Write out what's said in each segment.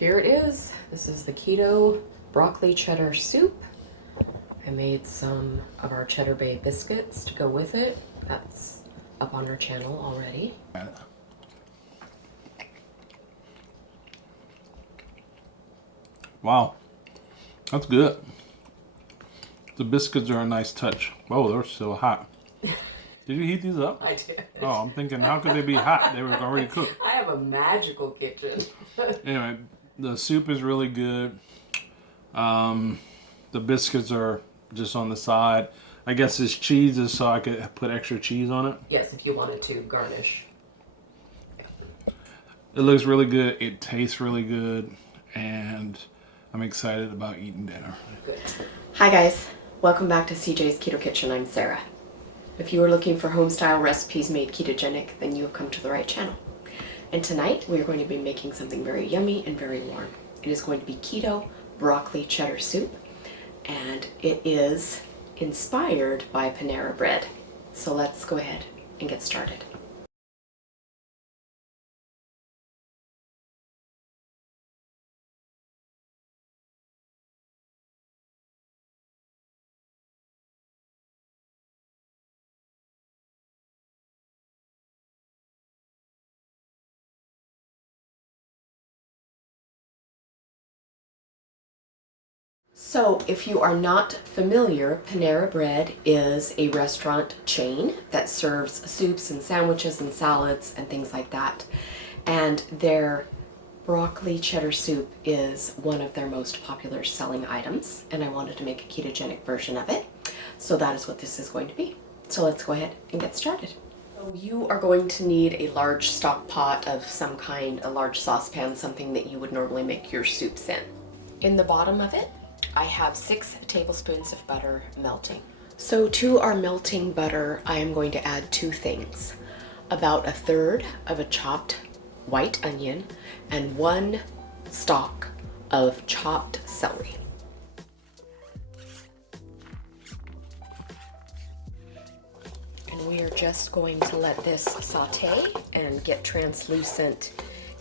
Here it is. This is the Keto Broccoli Cheddar Soup. I made some of our Cheddar Bay biscuits to go with it. That's up on our channel already. Wow, that's good. The biscuits are a nice touch. Whoa, they're still hot. Did you heat these up? I did. Oh, I'm thinking, how could they be hot? They were already cooked. I have a magical kitchen. Anyway, the soup is really good. The biscuits are just on the side. I guess this cheese is so I could put extra cheese on it. Yes, if you wanted to garnish. It looks really good. It tastes really good. And I'm excited about eating dinner. Good. Hi guys, welcome back to CJ's Keto Kitchen. I'm Sarah. If you are looking for home-style recipes made ketogenic, then you have come to the right channel. And tonight we are going to be making something very yummy and very warm. It is going to be Keto Broccoli Cheddar Soup, and it is inspired by Panera Bread. So let's go ahead and get started. So if you are not familiar, Panera Bread is a restaurant chain that serves soups and sandwiches and salads and things like that. And their broccoli cheddar soup is one of their most popular selling items, and I wanted to make a ketogenic version of it. So that is what this is going to be. So let's go ahead and get started. So you are going to need a large stock pot of some kind, a large saucepan, something that you would normally make your soups in. In the bottom of it, I have 6 tablespoons of butter melting. So to our melting butter, I am going to add 2 things. About 1/3 of a chopped white onion and 1 stalk of chopped celery. And we are just going to let this saute and get translucent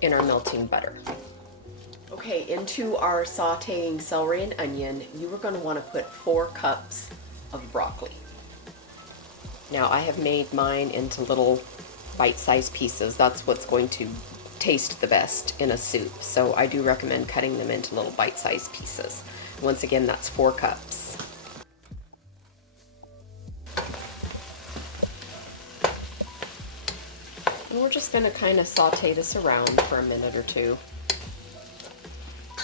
in our melting butter. Okay, into our sauteing celery and onion, you are going to want to put 4 cups of broccoli. Now I have made mine into little bite-sized pieces. That's what's going to taste the best in a soup. So I do recommend cutting them into little bite-sized pieces. Once again, that's 4 cups. And we're just going to kind of saute this around for a minute or two.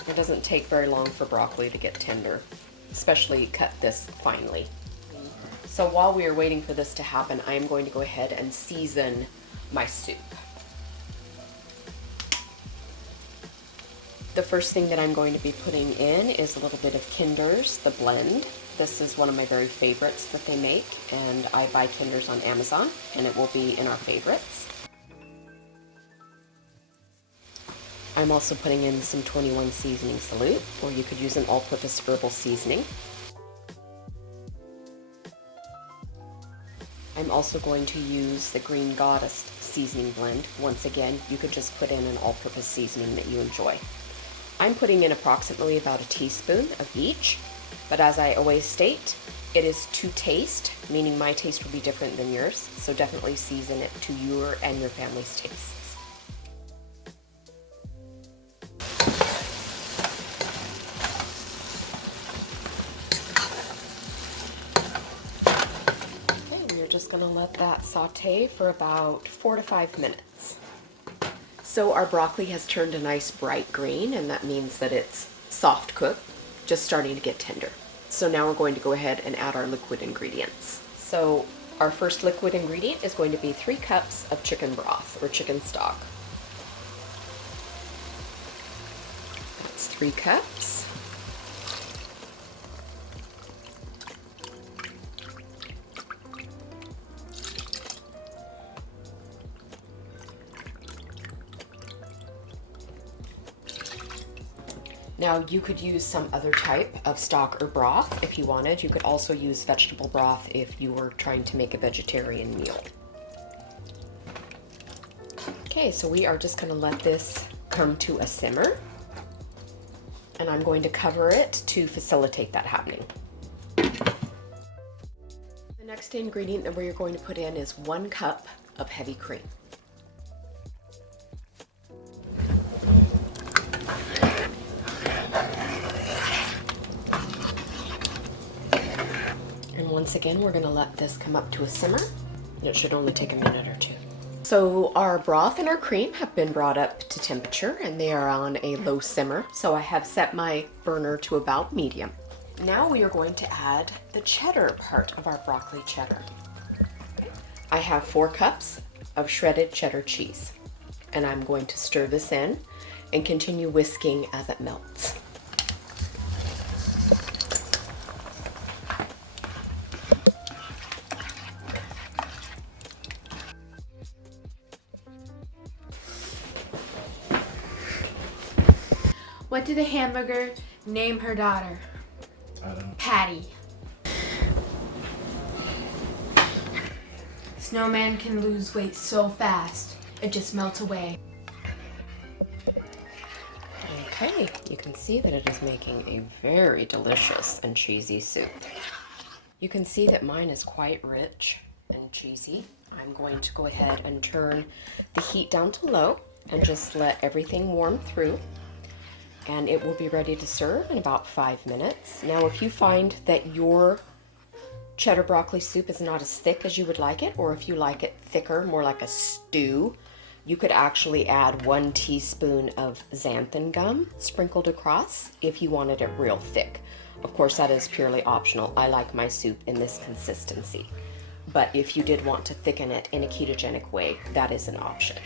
It doesn't take very long for broccoli to get tender, especially cut this finely. So while we are waiting for this to happen, I am going to go ahead and season my soup. The first thing that I'm going to be putting in is a little bit of Kinder's, the blend. This is one of my very favorites that they make, and I buy Kinder's on Amazon, and it will be in our favorites. I'm also putting in some 21 seasoning salute, or you could use an all-purpose herbal seasoning. I'm also going to use the Green Goddess seasoning blend. Once again, you could just put in an all-purpose seasoning that you enjoy. I'm putting in approximately about 1 teaspoon of each, but as I always state, it is to taste, meaning my taste will be different than yours, so definitely season it to your and your family's tastes. Just going to let that saute for about 4 to 5 minutes. So our broccoli has turned a nice bright green, and that means that it's soft cooked, just starting to get tender. So now we're going to go ahead and add our liquid ingredients. So our first liquid ingredient is going to be 3 cups of chicken broth or chicken stock. That's 3 cups. Now you could use some other type of stock or broth if you wanted. You could also use vegetable broth if you were trying to make a vegetarian meal. Okay, so we are just going to let this come to a simmer. and I'm going to cover it to facilitate that happening. The next ingredient that we're going to put in is 1 cup of heavy cream. And once again, we're going to let this come up to a simmer. It should only take a minute or 2. So our broth and our cream have been brought up to temperature and they are on a low simmer. So I have set my burner to about medium. Now we are going to add the cheddar part of our broccoli cheddar. I have 4 cups of shredded cheddar cheese, and I'm going to stir this in and continue whisking as it melts. What did a hamburger name her daughter? I don't know. Patty. Snowman can lose weight so fast, it just melts away. Okay, you can see that it is making a very delicious and cheesy soup. You can see that mine is quite rich and cheesy. I'm going to go ahead and turn the heat down to low and just let everything warm through. And it will be ready to serve in about 5 minutes. Now, if you find that your cheddar broccoli soup is not as thick as you would like it, or if you like it thicker, more like a stew, you could actually add 1 teaspoon of xanthan gum sprinkled across if you wanted it real thick. Of course, that is purely optional. I like my soup in this consistency. But if you did want to thicken it in a ketogenic way, that is an option.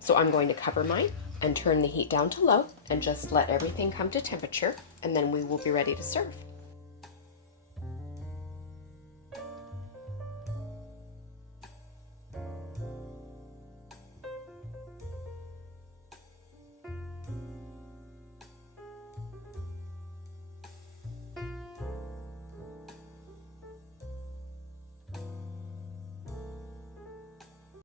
So I'm going to cover mine and turn the heat down to low and just let everything come to temperature, and then we will be ready to serve.